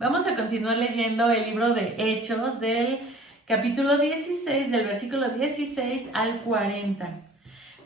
Vamos a continuar leyendo el libro de Hechos del capítulo 16, del versículo 16 al 40.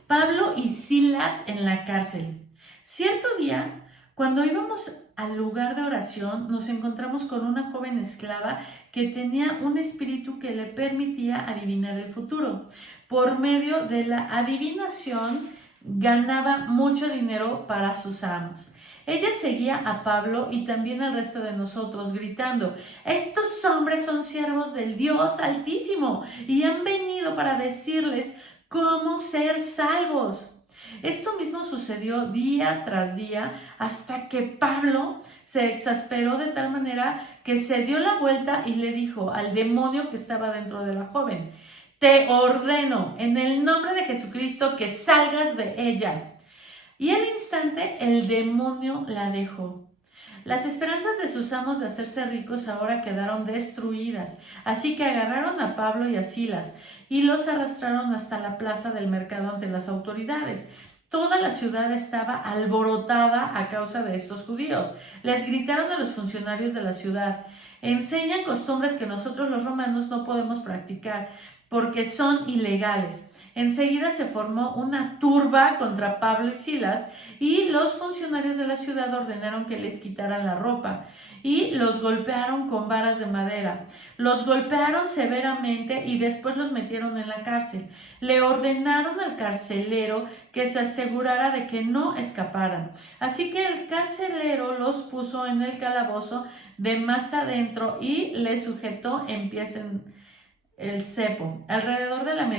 Pablo y Silas en la cárcel. Cierto día, cuando íbamos al lugar de oración, nos encontramos con una joven esclava que tenía un espíritu que le permitía adivinar el futuro. Por medio de la adivinación, ganaba mucho dinero para sus amos. Ella seguía a Pablo y también al resto de nosotros, gritando: estos hombres son siervos del Dios Altísimo y han venido para decirles cómo ser salvos. Esto mismo sucedió día tras día hasta que Pablo se exasperó de tal manera que se dio la vuelta y le dijo al demonio que estaba dentro de la joven: te ordeno en el nombre de Jesucristo que salgas de ella. Y al instante el demonio la dejó. Las esperanzas de sus amos de hacerse ricos ahora quedaron destruidas, así que agarraron a Pablo y a Silas y los arrastraron hasta la plaza del mercado ante las autoridades. Toda la ciudad estaba alborotada a causa de estos judíos. Les gritaron a los funcionarios de la ciudad: enseñan costumbres que nosotros los romanos no podemos practicar porque son ilegales. Enseguida se formó una turba contra Pablo y Silas y los funcionarios de la ciudad ordenaron que les quitaran la ropa y los golpearon con varas de madera. Los golpearon severamente y después los metieron en la cárcel. Le ordenaron al carcelero que se asegurara de que no escaparan. Así que el carcelero los puso en el calabozo de más adentro y les sujetó en pies en el cepo. Alrededor de la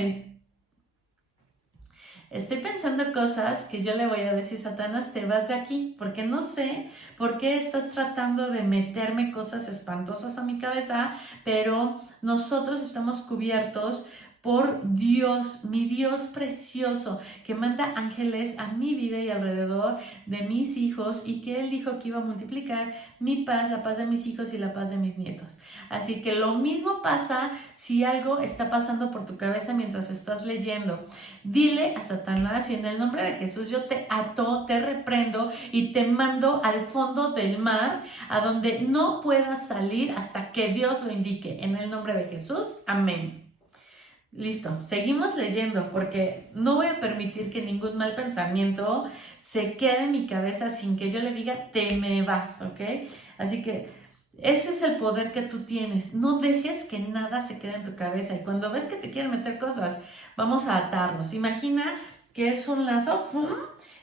Estoy pensando cosas que yo le voy a decir: Satanás, te vas de aquí, porque no sé por qué estás tratando de meterme cosas espantosas a mi cabeza, pero nosotros estamos cubiertos por Dios, mi Dios precioso, que manda ángeles a mi vida y alrededor de mis hijos, y que Él dijo que iba a multiplicar mi paz, la paz de mis hijos y la paz de mis nietos. Así que lo mismo pasa si algo está pasando por tu cabeza mientras estás leyendo. Dile a Satanás: y en el nombre de Jesús yo te ato, te reprendo y te mando al fondo del mar, a donde no puedas salir hasta que Dios lo indique. En el nombre de Jesús, amén. Listo, seguimos leyendo porque no voy a permitir que ningún mal pensamiento se quede en mi cabeza sin que yo le diga: te me vas, ¿ok? Así que ese es el poder que tú tienes. No dejes que nada se quede en tu cabeza, y cuando ves que te quieren meter cosas, vamos a atarnos. Imagina que es un lazo, ¡fum!,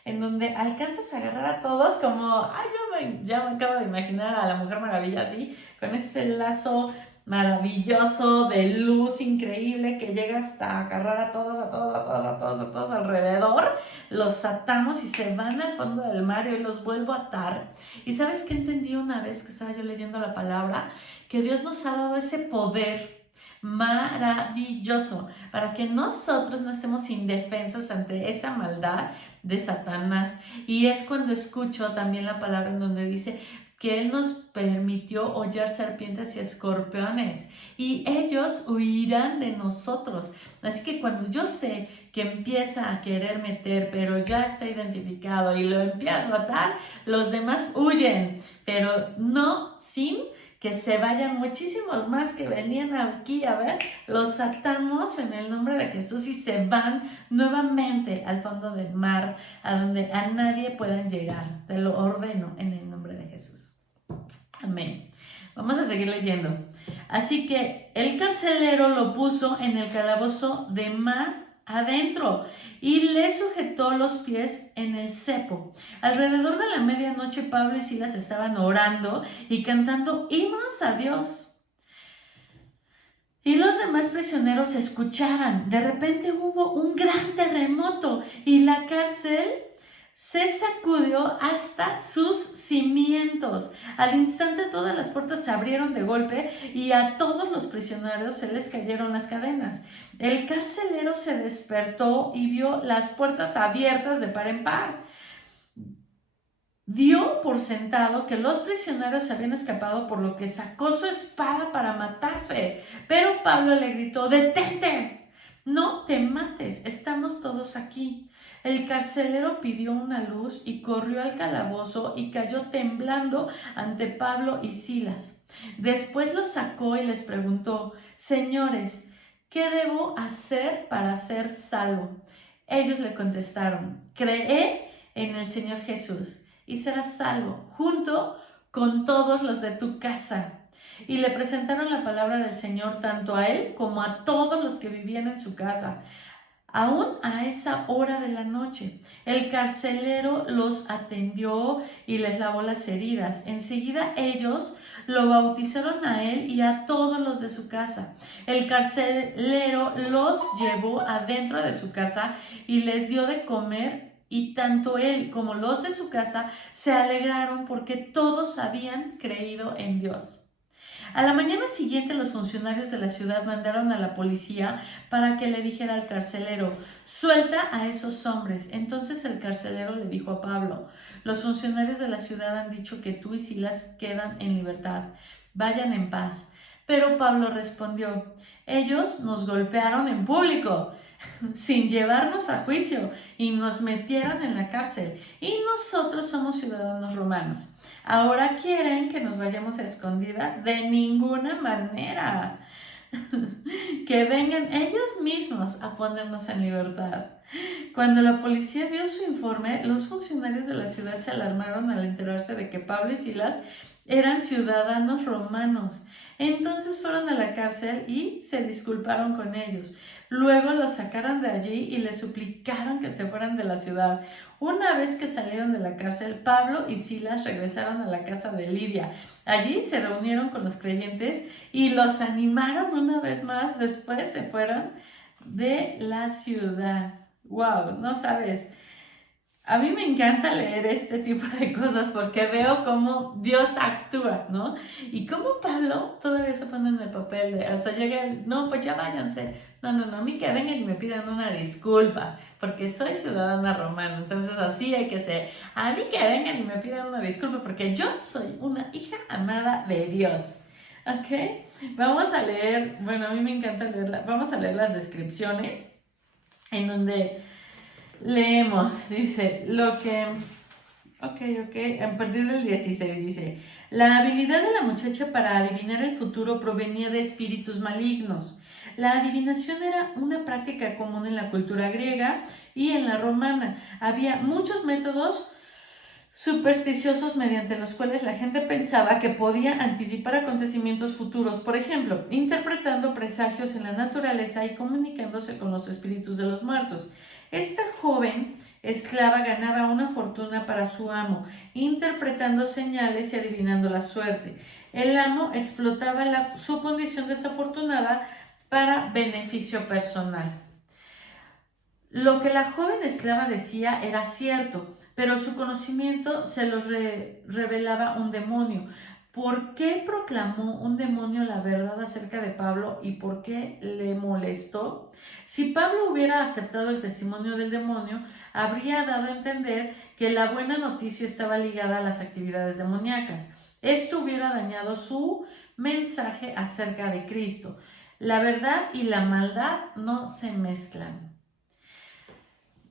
en donde alcanzas a agarrar a todos como, ay, ya me acabo de imaginar a la Mujer Maravilla así, con ese lazo maravilloso de luz increíble que llega hasta agarrar a todos alrededor. Los atamos y se van al fondo del mar y los vuelvo a atar. ¿Y sabes qué entendí una vez que estaba yo leyendo la palabra? Que Dios nos ha dado ese poder maravilloso para que nosotros no estemos indefensos ante esa maldad de Satanás. Y es cuando escucho también la palabra en donde dice que Él nos permitió hollar serpientes y escorpiones y ellos huirán de nosotros. Así que cuando yo sé que empieza a querer meter, pero ya está identificado y lo empiezo a atar, los demás huyen, pero no sin que se vayan muchísimos más que venían aquí. A ver, los atamos en el nombre de Jesús y se van nuevamente al fondo del mar, a donde a nadie puedan llegar. Te lo ordeno en el nombre de Jesús. Amén. Vamos a seguir leyendo. Así que el carcelero lo puso en el calabozo de más adentro y le sujetó los pies en el cepo. Alrededor de la medianoche, Pablo y Silas estaban orando y cantando himnos a Dios. Y los demás prisioneros escuchaban. De repente hubo un gran terremoto y la cárcel se sacudió hasta sus cimientos. Al instante todas las puertas se abrieron de golpe y a todos los prisioneros se les cayeron las cadenas. El carcelero se despertó y vio las puertas abiertas de par en par. Dio por sentado que los prisioneros se habían escapado, por lo que sacó su espada para matarse. Pero Pablo le gritó: detente, no te mates, estamos todos aquí. El carcelero pidió una luz y corrió al calabozo y cayó temblando ante Pablo y Silas. Después los sacó y les preguntó: Señores, ¿qué debo hacer para ser salvo? Ellos le contestaron: Cree en el Señor Jesús y serás salvo, junto con todos los de tu casa. Y le presentaron la palabra del Señor tanto a él como a todos los que vivían en su casa. Aún a esa hora de la noche, el carcelero los atendió y les lavó las heridas. Enseguida ellos lo bautizaron a él y a todos los de su casa. El carcelero los llevó adentro de su casa y les dio de comer, y tanto él como los de su casa se alegraron porque todos habían creído en Dios. A la mañana siguiente, los funcionarios de la ciudad mandaron a la policía para que le dijera al carcelero: suelta a esos hombres. Entonces el carcelero le dijo a Pablo: los funcionarios de la ciudad han dicho que tú y Silas quedan en libertad. Vayan en paz. Pero Pablo respondió: ellos nos golpearon en público, sin llevarnos a juicio, y nos metieron en la cárcel. Y nosotros somos ciudadanos romanos. Ahora quieren que nos vayamos a escondidas. De ninguna manera. Que vengan ellos mismos a ponernos en libertad. Cuando la policía dio su informe, los funcionarios de la ciudad se alarmaron al enterarse de que Pablo y Silas eran ciudadanos romanos. Entonces fueron a la cárcel y se disculparon con ellos. Luego los sacaron de allí y les suplicaron que se fueran de la ciudad. Una vez que salieron de la cárcel, Pablo y Silas regresaron a la casa de Lidia. Allí se reunieron con los creyentes y los animaron una vez más. Después se fueron de la ciudad. ¡Wow! No sabes. A mí me encanta leer este tipo de cosas porque veo cómo Dios actúa, ¿no? Y cómo Pablo todavía se pone en el papel de, hasta llega el, no, pues ya váyanse. No, a mí que vengan y me pidan una disculpa, porque soy ciudadana romana, entonces así hay que ser. A mí que vengan y me pidan una disculpa, porque yo soy una hija amada de Dios. ¿Ok? Vamos a leer, bueno, a mí me encanta leerla, vamos a leer las descripciones en donde leemos, dice, a partir del 16 dice: la habilidad de la muchacha para adivinar el futuro provenía de espíritus malignos. La adivinación era una práctica común en la cultura griega y en la romana. Había muchos métodos supersticiosos mediante los cuales la gente pensaba que podía anticipar acontecimientos futuros, por ejemplo, interpretando presagios en la naturaleza y comunicándose con los espíritus de los muertos. Esta joven esclava ganaba una fortuna para su amo, interpretando señales y adivinando la suerte. El amo explotaba su condición desafortunada para beneficio personal. Lo que la joven esclava decía era cierto, pero su conocimiento se los revelaba un demonio. ¿Por qué proclamó un demonio la verdad acerca de Pablo y por qué le molestó? Si Pablo hubiera aceptado el testimonio del demonio, habría dado a entender que la buena noticia estaba ligada a las actividades demoníacas. Esto hubiera dañado su mensaje acerca de Cristo. La verdad y la maldad no se mezclan.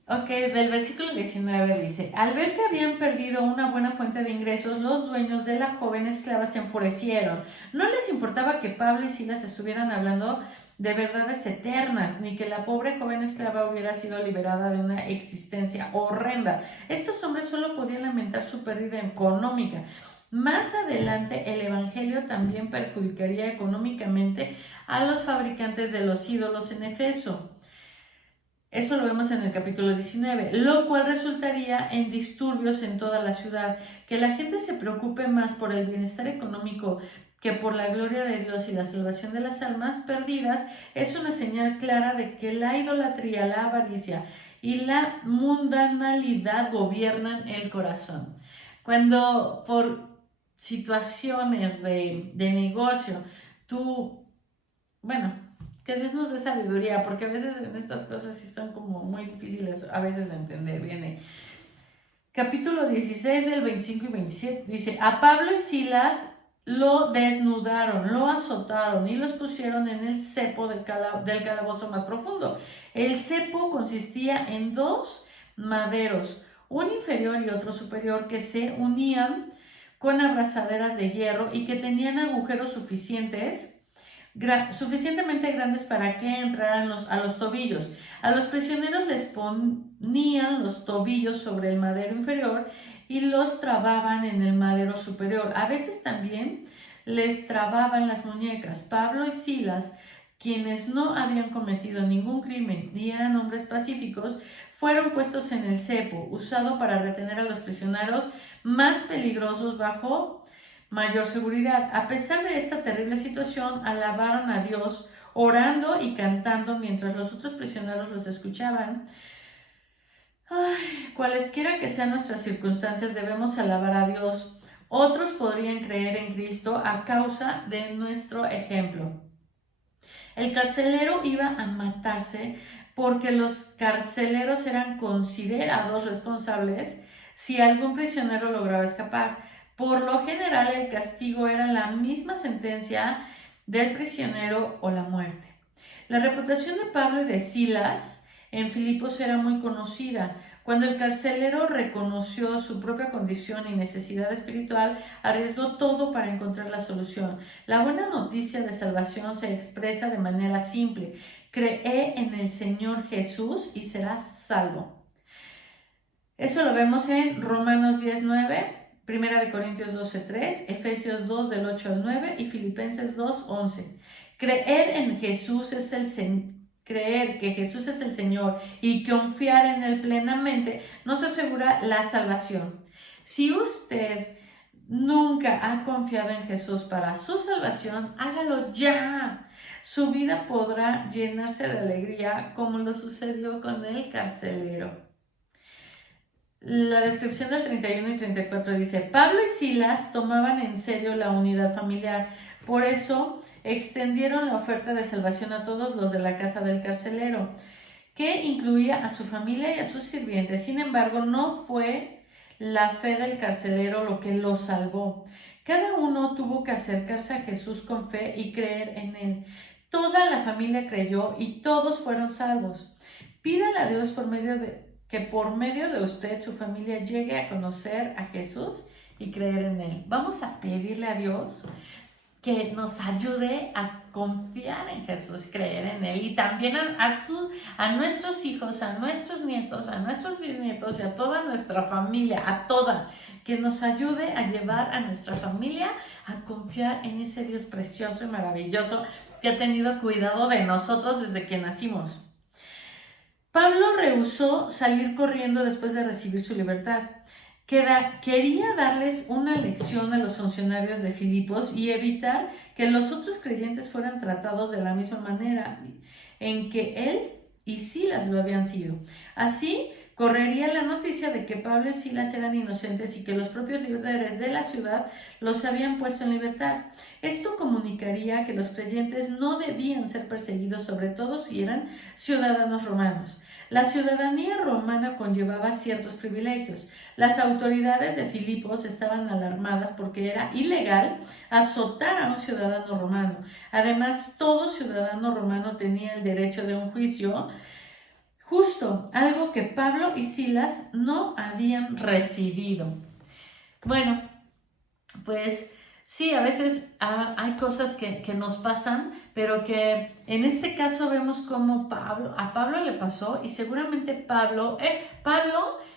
Ok, del versículo 19 dice: al ver que habían perdido una buena fuente de ingresos, los dueños de la joven esclava se enfurecieron. No les importaba que Pablo y Silas estuvieran hablando de verdades eternas, ni que la pobre joven esclava hubiera sido liberada de una existencia horrenda. Estos hombres solo podían lamentar su pérdida económica. Más adelante, el evangelio también perjudicaría económicamente a los fabricantes de los ídolos en Efeso. Eso lo vemos en el capítulo 19, lo cual resultaría en disturbios en toda la ciudad. Que la gente se preocupe más por el bienestar económico que por la gloria de Dios y la salvación de las almas perdidas es una señal clara de que la idolatría, la avaricia y la mundanalidad gobiernan el corazón. Cuando por situaciones de negocio que Dios nos dé sabiduría, porque a veces en estas cosas sí están como muy difíciles a veces de entender. Viene capítulo 16 del 25 y 27, dice: a Pablo y Silas lo desnudaron, lo azotaron y los pusieron en el cepo del calabozo más profundo. El cepo consistía en 2 maderos, un inferior y otro superior, que se unían con abrazaderas de hierro y que tenían agujeros suficientemente grandes para que entraran a los tobillos. A los prisioneros les ponían los tobillos sobre el madero inferior y los trababan en el madero superior. A veces también les trababan las muñecas. Pablo y Silas, quienes no habían cometido ningún crimen y eran hombres pacíficos, fueron puestos en el cepo, usado para retener a los prisioneros más peligrosos bajo mayor seguridad. A pesar de esta terrible situación, alabaron a Dios, orando y cantando mientras los otros prisioneros los escuchaban. Cualesquiera que sean nuestras circunstancias, debemos alabar a Dios. Otros podrían creer en Cristo a causa de nuestro ejemplo. El carcelero iba a matarse porque los carceleros eran considerados responsables si algún prisionero lograba escapar. Por lo general, el castigo era la misma sentencia del prisionero o la muerte. La reputación de Pablo y de Silas en Filipos era muy conocida. Cuando el carcelero reconoció su propia condición y necesidad espiritual, arriesgó todo para encontrar la solución. La buena noticia de salvación se expresa de manera simple: cree en el Señor Jesús y serás salvo. Eso lo vemos en Romanos 10:9, Primera de Corintios 12:3, Efesios 2 del 8 al 9 y Filipenses 2:11. Creer que Jesús es el Señor y confiar en Él plenamente nos asegura la salvación. Si usted nunca ha confiado en Jesús para su salvación, hágalo ya. Su vida podrá llenarse de alegría como lo sucedió con el carcelero. La descripción del 31 y 34 dice: Pablo y Silas tomaban en serio la unidad familiar. Por eso extendieron la oferta de salvación a todos los de la casa del carcelero, que incluía a su familia y a sus sirvientes. Sin embargo, no fue la fe del carcelero lo que lo salvó. Cada uno tuvo que acercarse a Jesús con fe y creer en Él. Toda la familia creyó y todos fueron salvos. Pídale a Dios que por medio de usted su familia llegue a conocer a Jesús y creer en Él. Vamos a pedirle a Dios que nos ayude a confiar en Jesús, creer en Él, y también a nuestros hijos, a nuestros nietos, a nuestros bisnietos y a toda nuestra familia, que nos ayude a llevar a nuestra familia a confiar en ese Dios precioso y maravilloso que ha tenido cuidado de nosotros desde que nacimos. Pablo rehusó salir corriendo después de recibir su libertad. Quería darles una lección a los funcionarios de Filipos y evitar que los otros creyentes fueran tratados de la misma manera en que él y Silas lo habían sido. Así, correría la noticia de que Pablo y Silas eran inocentes y que los propios líderes de la ciudad los habían puesto en libertad. Esto comunicaría que los creyentes no debían ser perseguidos, sobre todo si eran ciudadanos romanos. La ciudadanía romana conllevaba ciertos privilegios. Las autoridades de Filipos estaban alarmadas porque era ilegal azotar a un ciudadano romano. Además, todo ciudadano romano tenía el derecho de un juicio justo, algo que Pablo y Silas no habían recibido. Bueno, pues sí, a veces hay cosas que nos pasan, pero que en este caso vemos cómo a Pablo le pasó, y seguramente Pablo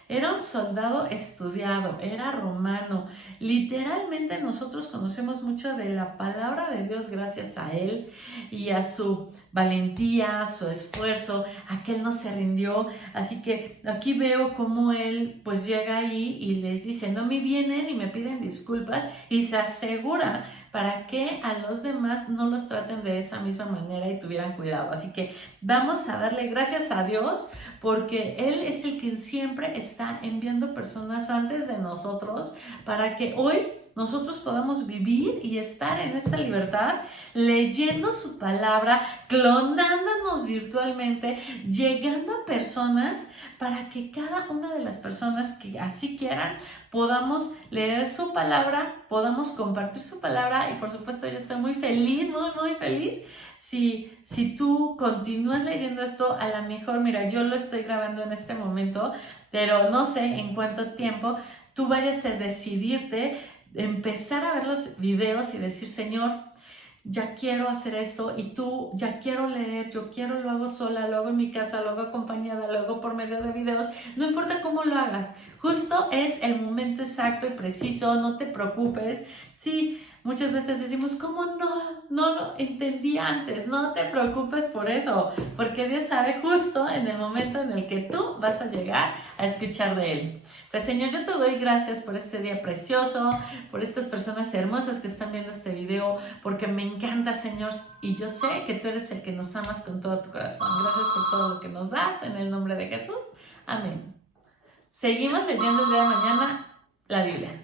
era un soldado estudiado, era romano. Literalmente nosotros conocemos mucho de la palabra de Dios gracias a él y a su valentía, a su esfuerzo, a que él no se rindió. Así que aquí veo cómo él pues llega ahí y les dice: no me vienen y me piden disculpas, y se asegura para que a los demás no los traten de esa misma manera y tuvieran cuidado. Así que vamos a darle gracias a Dios, porque Él es el que siempre está enviando personas antes de nosotros para que hoy nosotros podamos vivir y estar en esta libertad, leyendo su palabra, clonándonos virtualmente, llegando a personas para que cada una de las personas que así quieran podamos leer su palabra, podamos compartir su palabra y por supuesto yo estoy muy feliz, muy feliz si tú continúas leyendo esto. A lo mejor, mira, yo lo estoy grabando en este momento, pero no sé en cuánto tiempo tú vayas a decidirte, empezar a ver los videos y decir, Señor, ya quiero hacer eso, y tú, ya quiero leer, yo quiero, lo hago sola, lo hago en mi casa, lo hago acompañada, lo hago por medio de videos, no importa cómo lo hagas, justo es el momento exacto y preciso, no te preocupes. Sí, muchas veces decimos, ¿cómo no lo entendí antes? No te preocupes por eso, porque Dios sabe justo en el momento en el que tú vas a llegar a escuchar de Él. Pues Señor, yo te doy gracias por este día precioso, por estas personas hermosas que están viendo este video, porque me encanta, Señor, y yo sé que tú eres el que nos amas con todo tu corazón. Gracias por todo lo que nos das, en el nombre de Jesús. Amén. Seguimos leyendo el día de mañana la Biblia.